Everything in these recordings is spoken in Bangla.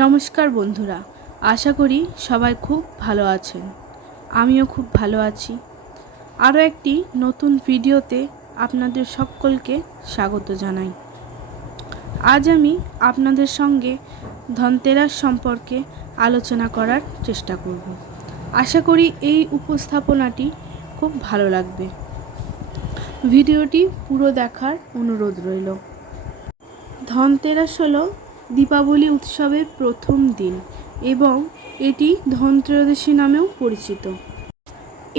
নমস্কার বন্ধুরা, আশা করি সবাই খুব ভালো আছেন। আমিও খুব ভালো আছি। আরও একটি নতুন ভিডিওতে আপনাদের সকলকে স্বাগত জানাই। আজ আমি আপনাদের সঙ্গে ধনতেরাস সম্পর্কে আলোচনা করার চেষ্টা করব। আশা করি এই উপস্থাপনাটি খুব ভালো লাগবে। ভিডিওটি পুরো দেখার অনুরোধ রইল। ধনতেরাস হলো দীপাবলি উৎসবের প্রথম দিন এবং এটি ধনত্রয়োদশী নামেও পরিচিত।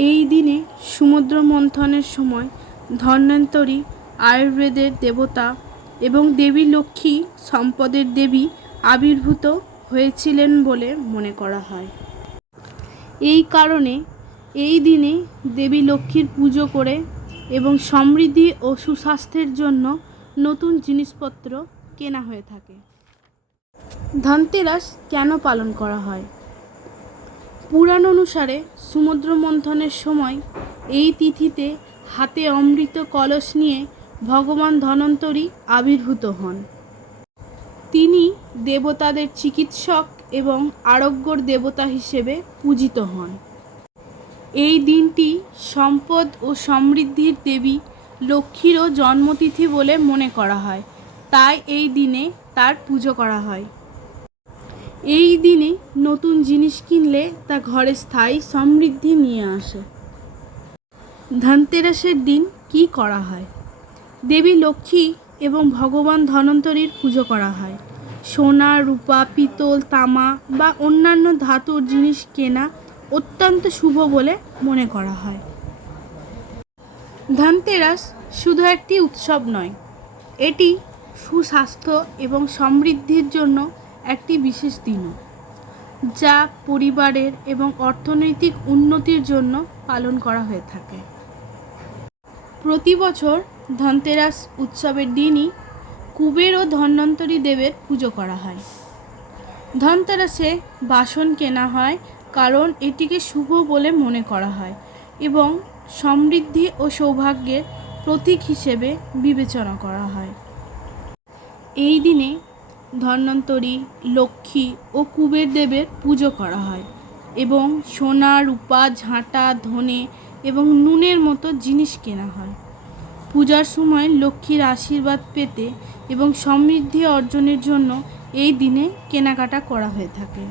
এই দিনে সমুদ্র মন্থনের সময় ধন্বন্তরী, আয়ুর্বেদের দেবতা এবং দেবী লক্ষ্মী, সম্পদের দেবী আবির্ভূত হয়েছিলেন বলে মনে করা হয়। এই কারণে এই দিনে দেবী লক্ষ্মীর পুজো করে এবং সমৃদ্ধি ও সুস্বাস্থ্যের জন্য নতুন জিনিসপত্র কেনা হয়ে থাকে। ধনতেরাস কেন পালন করা হয়? পুরাণ অনুসারে সমুদ্র মন্থনের সময় এই তিথিতে হাতে অমৃত কলস নিয়ে ভগবান ধন্বন্তরী আবির্ভূত হন। তিনি দেবতাদের চিকিৎসক এবং আরোগ্যর দেবতা হিসেবে পূজিত হন। এই দিনটি সম্পদ ও সমৃদ্ধির দেবী লক্ষ্মীরও জন্মতিথি বলে মনে করা হয়, তাই এই দিনে তার পুজো করা হয়। এই দিনে নতুন জিনিস কিনলে তা ঘরে স্থায়ী সমৃদ্ধি নিয়ে আসে। ধনতেরাসের দিন কি করা হয়? দেবী লক্ষ্মী এবং ভগবান ধন্বন্তরীর পুজো করা হয়। সোনা, রূপা, পিতল, তামা বা অন্যান্য ধাতুর জিনিস কেনা অত্যন্ত শুভ বলে মনে করা হয়। ধনতেরাস শুধু একটি উৎসব নয়, এটি সুস্বাস্থ্য এবং সমৃদ্ধির জন্য একটি বিশেষ দিনও, যা পরিবারের এবং অর্থনৈতিক উন্নতির জন্য পালন করা হয়ে থাকে। প্রতি বছর ধনতেরাস উৎসবের দিনই কুবের ও ধন্বন্তরী দেবের পুজো করা হয়। ধনতেরাসে বাসন কেনা হয় কারণ এটিকে শুভ বলে মনে করা হয় এবং সমৃদ্ধি ও সৌভাগ্যের প্রতীক হিসেবে বিবেচনা করা হয়। এই দিনে ধন্বন্তরী, লক্ষ্মী ও কুবের দেবের পুজো করা হয় এবং সোনা, রূপা, ঝাঁটা, ধনে এবং নুনের মতো জিনিস কেনা হয়। পূজার সময় লক্ষ্মীর আশীর্বাদ পেতে এবং সমৃদ্ধি অর্জনের জন্য এই দিনে কেনাকাটা করা হয়ে থাকে।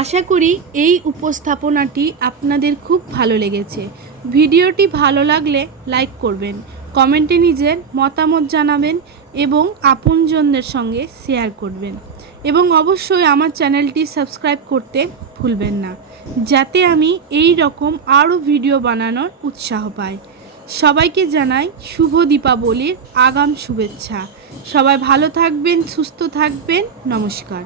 আশা করি এই উপস্থাপনাটি আপনাদের খুব ভালো লেগেছে। ভিডিওটি ভালো লাগলে লাইক করবেন, কমেন্টে নিজের মতামত জানাবেন এবং আপনজনদের সঙ্গে শেয়ার করবেন এবং অবশ্যই আমার চ্যানেলটি সাবস্ক্রাইব করতে ভুলবেন না, যাতে আমি এই রকম আরও ভিডিও বানানোর উৎসাহ পাই। সবাইকে জানাই শুভ দীপাবলির আগাম শুভেচ্ছা। সবাই ভালো থাকবেন, সুস্থ থাকবেন। নমস্কার।